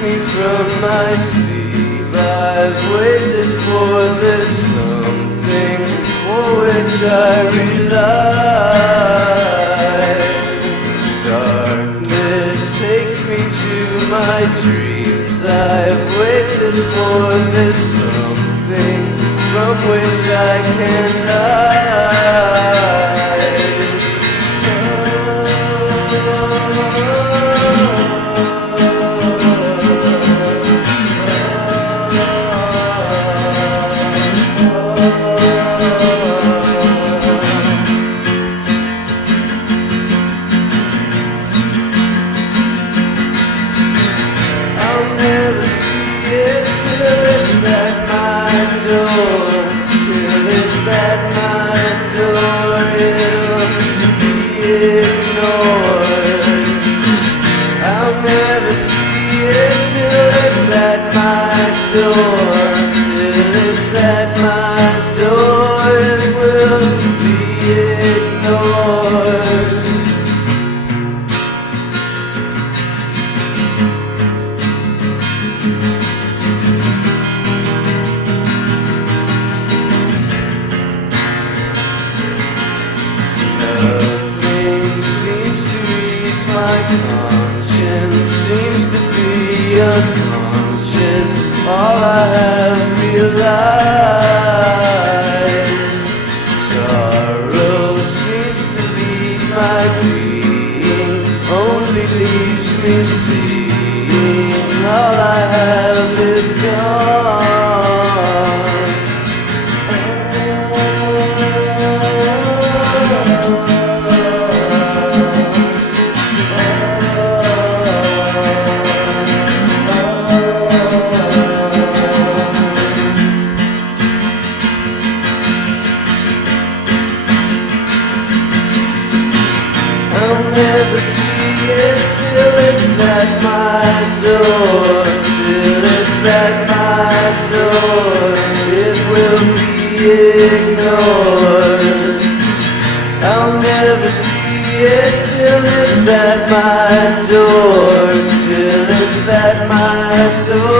me from my sleep. I've waited for this something for which I rely. Darkness takes me to my dreams. I've waited for this something from which I can't hide. I'll never see it till it's at my door. Till it's at my door, it'll be ignored. I'll never see it till it's at my door. Till it's at my door, it will be ignored. Nothing seems to ease my conscience, seems to be unconscious. All I have realized, sorrow seems to lead my being, only leaves me seeing all I have is gone. I'll never see it till it's at my door. Till it's at my door, it will be ignored. I'll never see it till it's at my door. Till it's at my door.